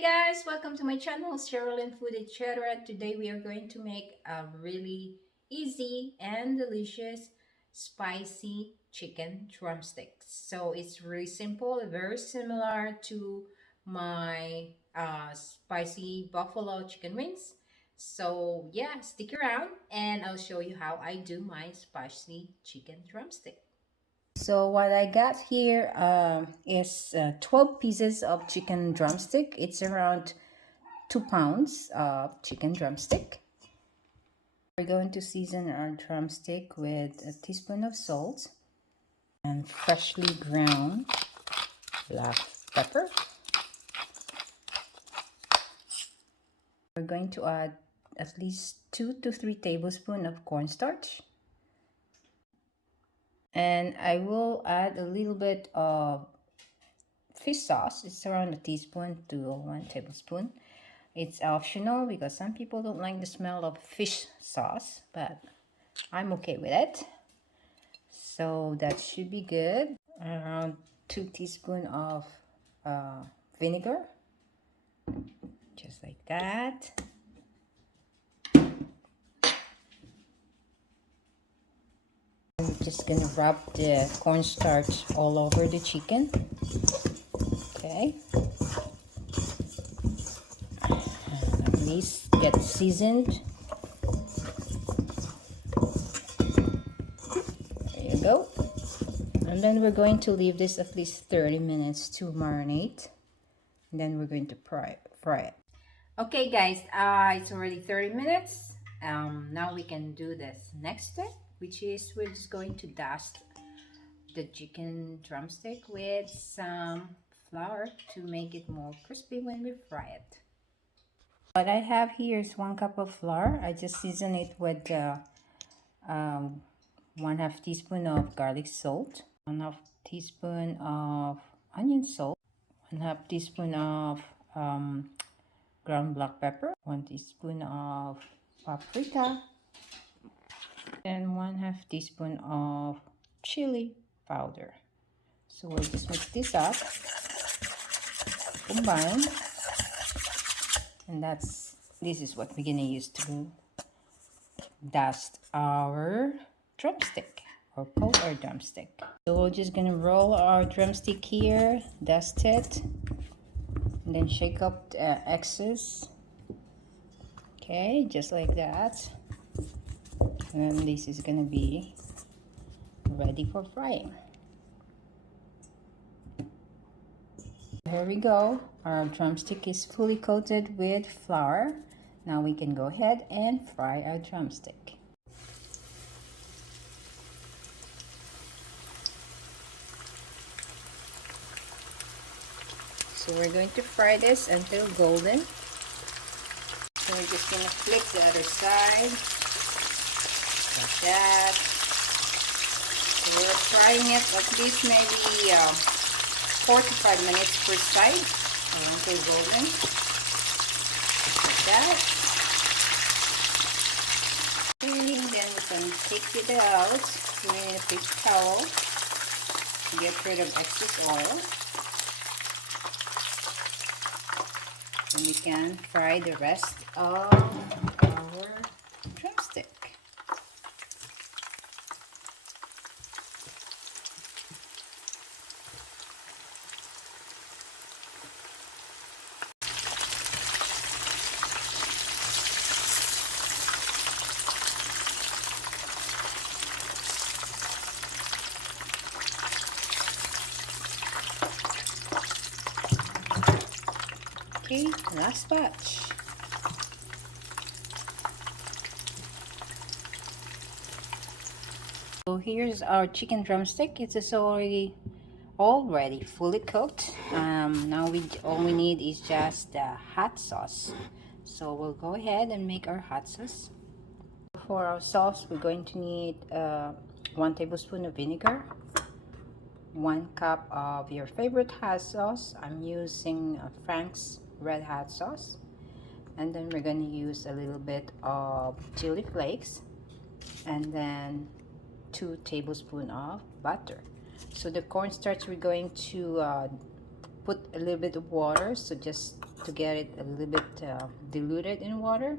Hi guys, welcome to my channel, shareelynPw, etc. Today we are going to make a really easy and delicious spicy chicken drumsticks. So it's really simple, very similar to my spicy buffalo chicken wings. So yeah, stick around and I'll show you how I do my spicy chicken drumstick. So what I got here is 12 pieces of chicken drumstick. It's around 2 pounds of chicken drumstick. We're going to season our drumstick with a teaspoon of salt and freshly ground black pepper. We're going to add at least 2 to 3 tablespoons of cornstarch. And I will add a little bit of fish sauce. It's around a teaspoon to 1 tablespoon. It's optional because some people don't like the smell of fish sauce, but I'm okay with it. So that should be good. Around 2 teaspoons of vinegar, just like that. I'm just gonna rub the cornstarch all over the chicken. Okay. And at least get seasoned. There you go. And then we're going to leave this at least 30 minutes to marinate. And then we're going to fry it. Okay guys, it's already 30 minutes. Now we can do this next step, which is we're just going to dust the chicken drumstick with some flour to make it more crispy when we fry it. What I have here is 1 cup of flour. I just season it with 1/2 teaspoon of garlic salt, 1/2 teaspoon of onion salt, 1/2 teaspoon of ground black pepper, 1 teaspoon of paprika, and 1/2 teaspoon of chili powder. So we'll just mix this up, combine, and this is what we're gonna use to dust our drumstick or coat our drumstick. So we're just gonna roll our drumstick here, dust it, and then shake up the excess. Okay, just like that. And this is gonna be ready for frying. Here we go. Our drumstick is fully coated with flour. Now we can go ahead and fry our drumstick. So we're going to fry this until golden. So we're just gonna flip the other side, like that. So we're frying it at least maybe 4 to 5 minutes per side until golden, like that. And then we can take it out with a paper towel to get rid of excess oil. And we can fry the rest of our drumstick. Okay, last batch. So here's our chicken drumstick. It's just already fully cooked. Now all we need is just the hot sauce. So we'll go ahead and make our hot sauce. For our sauce, we're going to need 1 tablespoon of vinegar, 1 cup of your favorite hot sauce. I'm using Frank's red hot sauce. And then we're going to use a little bit of chili flakes, and then 2 tablespoons of butter. So the cornstarch, we're going to put a little bit of water, so just to get it a little bit diluted in water.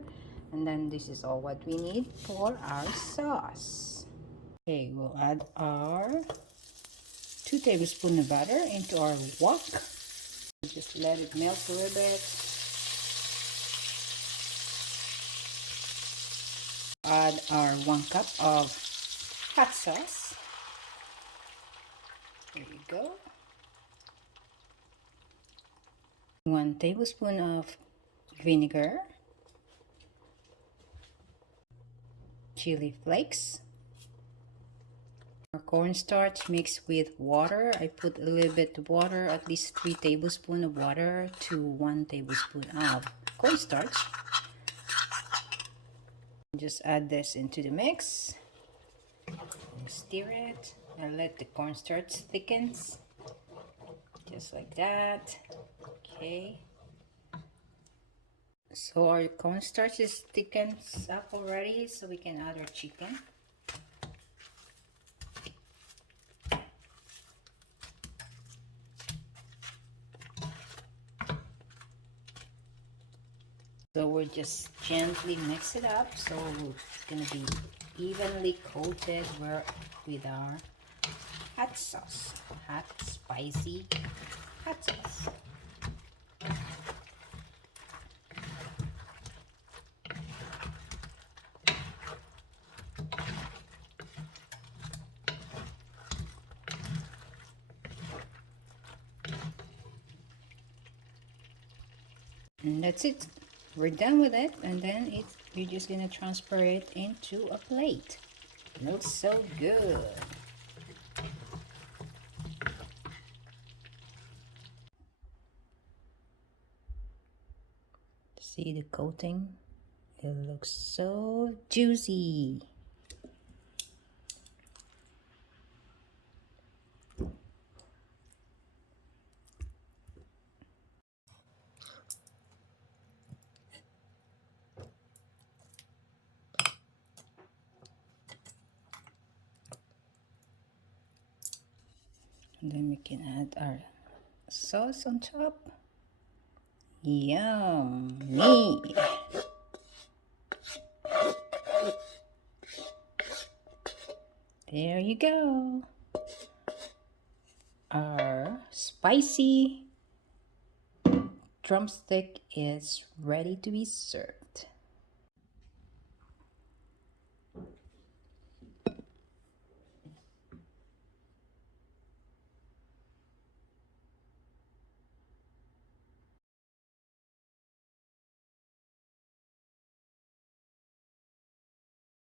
And then this is all what we need for our sauce. Okay, we'll add our 2 tablespoons of butter into our wok. Just let it melt a little bit. Add our 1 cup of hot sauce. There you go. 1 tablespoon of vinegar. Chili flakes. Our cornstarch mixed with water. I put a little bit of water, at least 3 tablespoons of water to 1 tablespoon of cornstarch. Just add this into the mix. Stir it and let the cornstarch thickens. Just like that. Okay. So our cornstarch is thickens up already, so we can add our chicken. So we'll just gently mix it up so it's gonna be evenly coated with our hot sauce, hot spicy hot sauce. And that's it. We're done with it, and then you're just gonna transfer it into a plate. It looks so good. See the coating? It looks so juicy. And then we can add our sauce on top. Yummy! There you go. Our spicy drumstick is ready to be served.